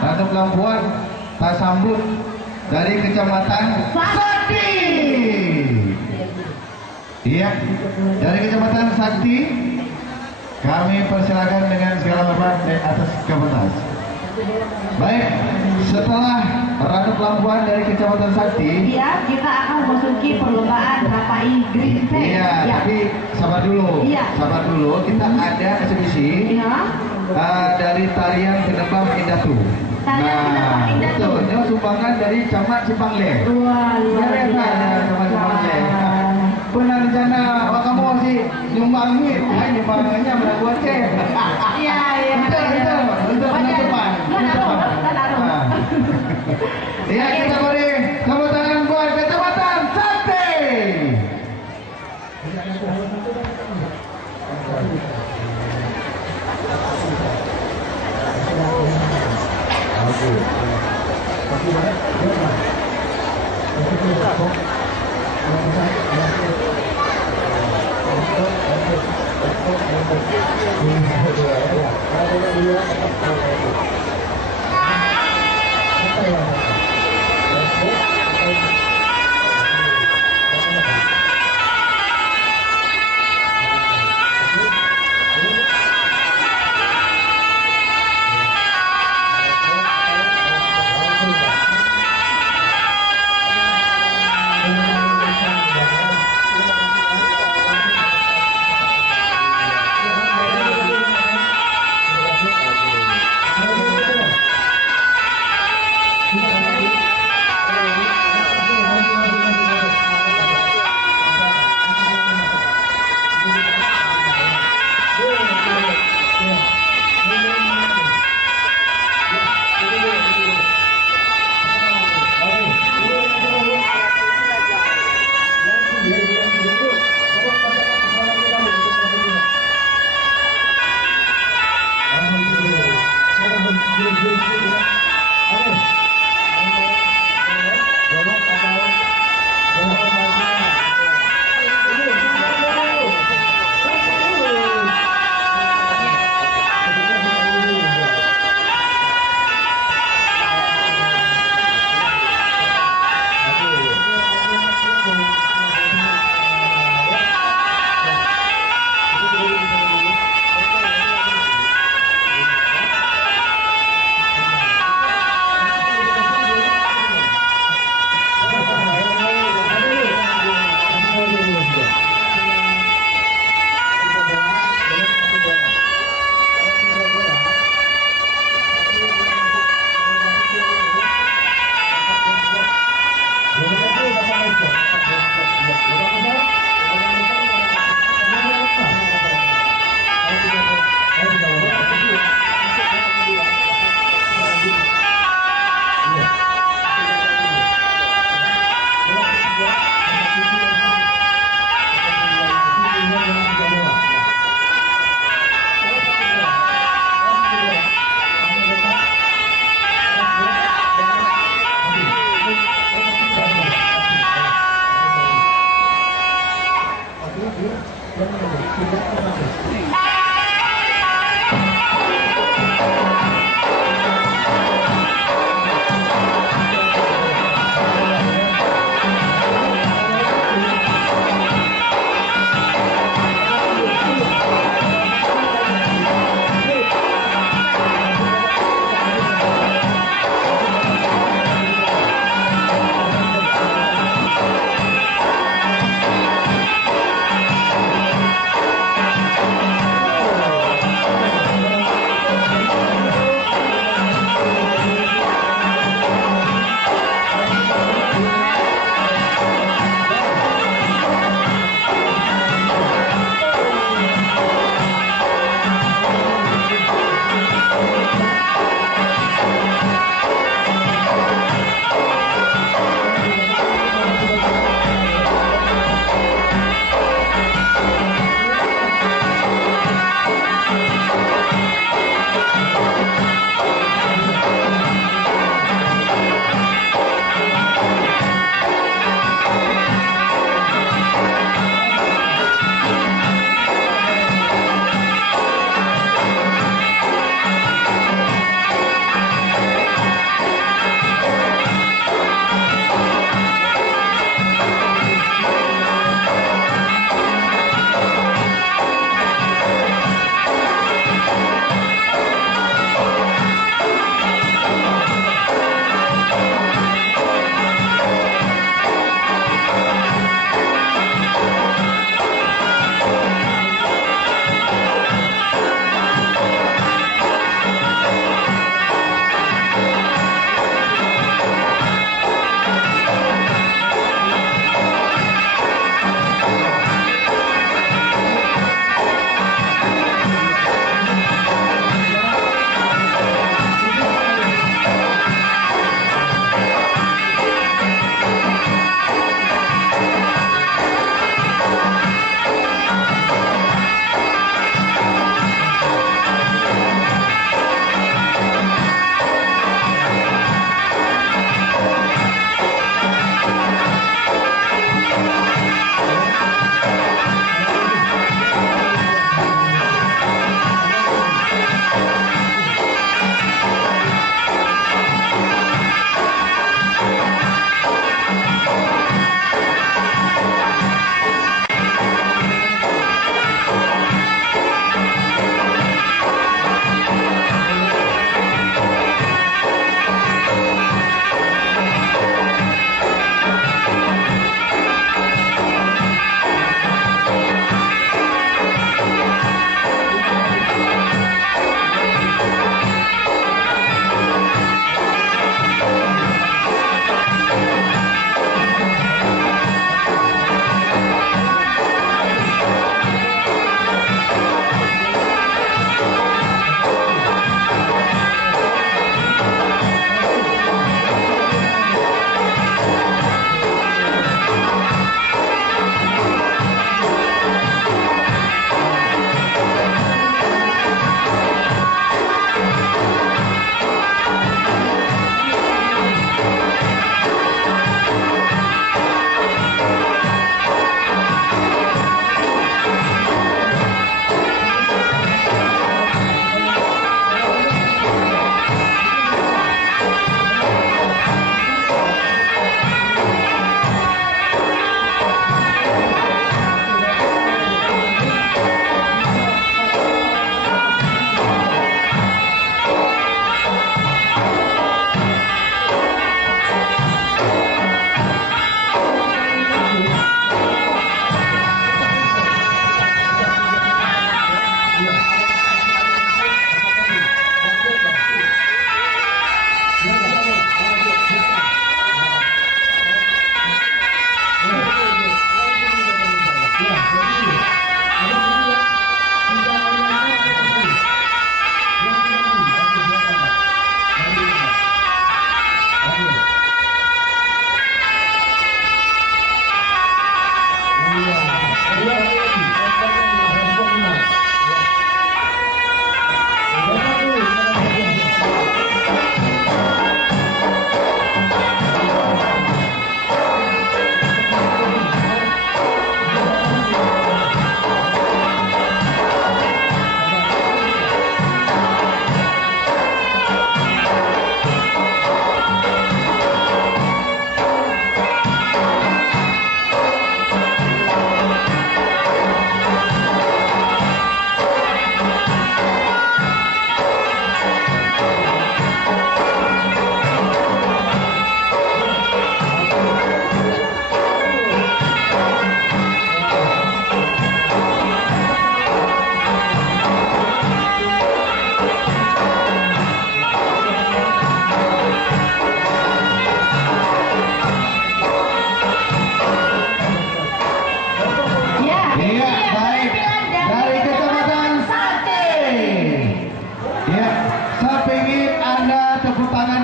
Ratu Pelampuan tak sambut dari Kecamatan Sakti. Iya, dari Kecamatan Sakti kami persilakan dengan segala hormat atas kapasitas. Baik, setelah Ratu Pelampuan dari Kecamatan Sakti, iya, kita akan memasuki perlombaan HPI Green Tech. Iya, ya. Tapi sabar dulu. Iya. Sabar dulu, kita ada eksebisi dari tarian Penebang Indatu. Tarian Penebang Indatu. Betul, ini sumbangan dari Camat Cipangle. Wah, luar biasa. Camat Cipangle. Pernah rencana kamu masih nyumbangin, nyumbangnya melakukan cek. Iya, iya. Betul, penutupan. Iya, kita beri tepuk tangan buat Kecamatan Sakti.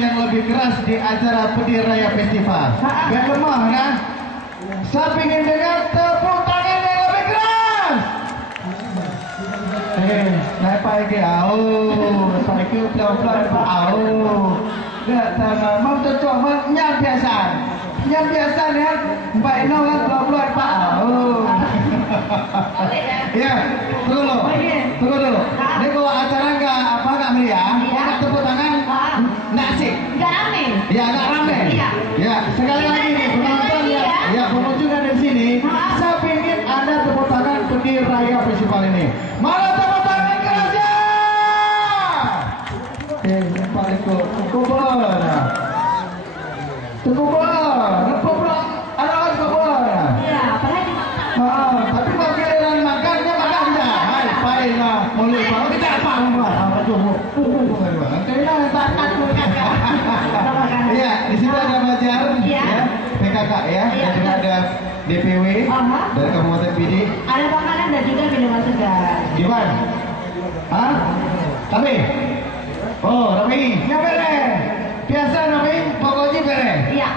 yang lebih keras di acara Petir Raya Festival. Gak lemah kan? Saya ingin dengar tepuk tangan yang lebih keras. Naik lagi, naik pelan-pelan, gak tangan, mau coba yang biasa ya, Mbak Ino kan pelan-pelan, Pak. Ya, tunggu dulu. Ini kalau acara nggak meriah, nggak tepuk tangan, nggak asik. Nggak rame. Ya, nggak rame. Ya, sekali lagi nih penonton ya pengunjung ada di sini. Saya ingin ada tepuk tangan Petir Raya Festival ini. Mana tepuk tangan kerasnya? Pak Eko, kubur. Ada kubur. Iya, apalagi makan. Tapi kalau giliran makannya makan dah. Hai, baik lah. Boleh kalau kita apa membuat? Iya, di situ ada Bajar, ya, PKK ya, dan juga ada DPW dari Kabupaten PD. Ada makanan dan juga minuman segar. Gimana? Hah? Tapi? Oh, Rami, nggak boleh. Biasa Rami, pokoknya boleh. Iya.